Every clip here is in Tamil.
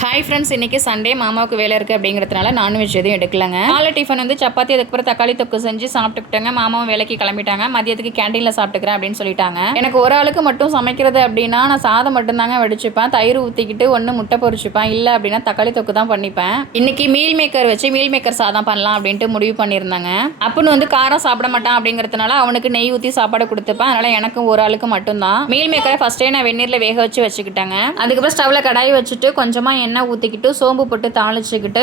ஹாய் ஃப்ரெண்ட்ஸ், இன்றைக்கி சண்டே மாமாவுக்கு வேலை இருக்குது அப்படிங்கிறதுனால நான்வெஜ் எதுவும் எடுக்கலங்க. காலை டிஃபன் வந்து சப்பாத்தி, அதுக்கப்புறம் தக்காளி தொக்கு செஞ்சு சாப்பிட்டுக்கிட்டாங்க. மாமாவும் வேலைக்கு கிளம்பிட்டாங்க. மதியத்துக்கு கேண்டீனில் சாப்பிட்டுக்கிறேன் அப்படின்னு சொல்லிட்டாங்க. எனக்கு ஒரு ஆளுக்கு மட்டும் சமைக்கிறது அப்படின்னா நான் சாதம் மட்டும்தாங்க வடிச்சுப்பேன். தயிர் ஊற்றிக்கிட்டு ஒன்று முட்டை பொரிச்சுப்பேன், இல்லை அப்படின்னா தக்காளி தொக்கு தான் பண்ணிப்பேன். இன்னைக்கு மீல் மேக்கர் வச்சு மீல் மேக்கர் சாதம் பண்ணலாம் அப்படின்ட்டு முடிவு பண்ணியிருந்தாங்க. அப்படின்னு வந்து காரம் சாப்பிட மாட்டான் அப்படிங்கிறதுனால அவனுக்கு நெய் ஊற்றி சாப்பாடு கொடுத்துப்பேன். அதனால் எனக்கும் ஒரு ஆளுக்கு மட்டும்தான். மீல் மேக்கரை ஃபஸ்ட்டே நான் வெந்நீரில் வேக வச்சு வச்சுக்கிட்டேங்க. அதுக்கப்புறம் ஸ்டவ்வில் கடாய் வச்சுட்டு கொஞ்சமாக எண்ணெய் ஊற்றிக்கிட்டு சோம்பு போட்டு தாளிச்சுக்கிட்டு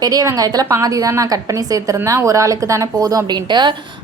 பெரிய வெங்காயத்தில் பாதி தான் நான் கட் பண்ணி சேர்த்துருந்தேன். ஒரு ஆளுக்கு தானே போதும் அப்படின்ட்டு.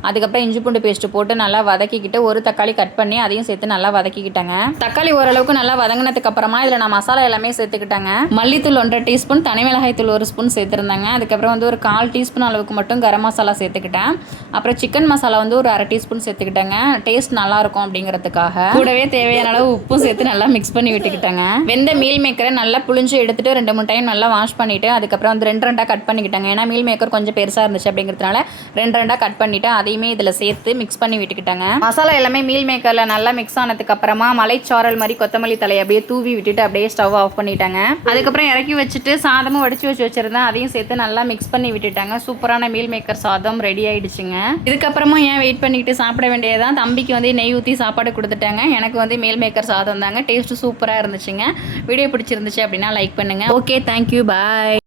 அதுக்கப்புறம் இஞ்சி பூண்டு பேஸ்ட்டு போட்டு நல்லா வதக்கிக்கிட்டு ஒரு தக்காளி கட் பண்ணி அதையும் சேர்த்து நல்லா வதக்கிக்கிட்டேங்க. தக்காளி ஓரளவுக்கு நல்லா வதங்கினதுக்கு அப்புறமா இதில் நான் மசாலா எல்லாமே சேர்த்துக்கிட்டேங்க. மல்லித்தூள் 1.5 டீஸ்பூன், தனி மிளகாய் தூள் 1 ஸ்பூன் சேர்த்துருந்தாங்க. அதுக்கப்புறம் வந்து ஒரு 1/4 டீஸ்பூன் அளவுக்கு மட்டும் கரம் மசாலா சேர்த்துக்கிட்டேன். அப்புறம் சிக்கன் மசாலா வந்து ஒரு 1/2 டீஸ்பூன் சேர்த்துக்கிட்டேங்க. டேஸ்ட் நல்லாயிருக்கும் அப்படிங்கிறதுக்காக. கூடவே தேவையான அளவு உப்பும் சேர்த்து நல்லா மிக்ஸ் பண்ணி விட்டுக்கிட்டேங்க. வெந்த மீல் மேக்கரை நல்லா புளிஞ்சு எடுத்துட்டு 2-3 டைம் நல்லா வாஷ் பண்ணிவிட்டு அதுக்கப்புறம் வந்து 2 கட் பண்ணிக்கிட்டாங்க. ஏன்னா மீல் மேக்கர் கொஞ்சம் பெருசாக இருந்துச்சு அப்படிங்கிறதுனால 2 கட் பண்ணிவிட்டு அதையுமே இதில் சேர்த்து மிக்ஸ் பண்ணி விட்டுக்கிட்டாங்க. மசாலா எல்லாமே மீல் மேக்கரில் நல்லா மிக்ஸ் ஆனதுக்கு அப்புறமா மலைச்சாரல் மாதிரி கொத்தமல்லி தலையை அப்படியே தூவி விட்டுட்டு அப்படியே ஸ்டவ் ஆஃப் பண்ணிட்டாங்க. அதுக்கப்புறம் இறக்கி வச்சுட்டு சாதமும் வடிச்சு வச்சுருந்தேன். அதையும் சேர்த்து நல்லா மிக்ஸ் பண்ணி விட்டுட்டாங்க. சூப்பரான மீல் மேக்கர் சாதம் ரெடி ஆயிடுச்சுங்க. இதுக்கப்புறமும் ஏன் வெயிட் பண்ணிக்கிட்டு சாப்பிட வேண்டியதான். தம்பிக்கு வந்து நெய் ஊற்றி சாப்பாடு கொடுத்துட்டாங்க. எனக்கு வந்து மீல் மேக்கர் சாதம் தாங்க. டேஸ்ட்டு சூப்பராக இருந்துச்சுங்க. வீடியோ பிடிச்சிருந்துச்சு அப்படின்னா லைக் பண்ணுங்கள். ஓகே, தேங்க்யூ, பாய்.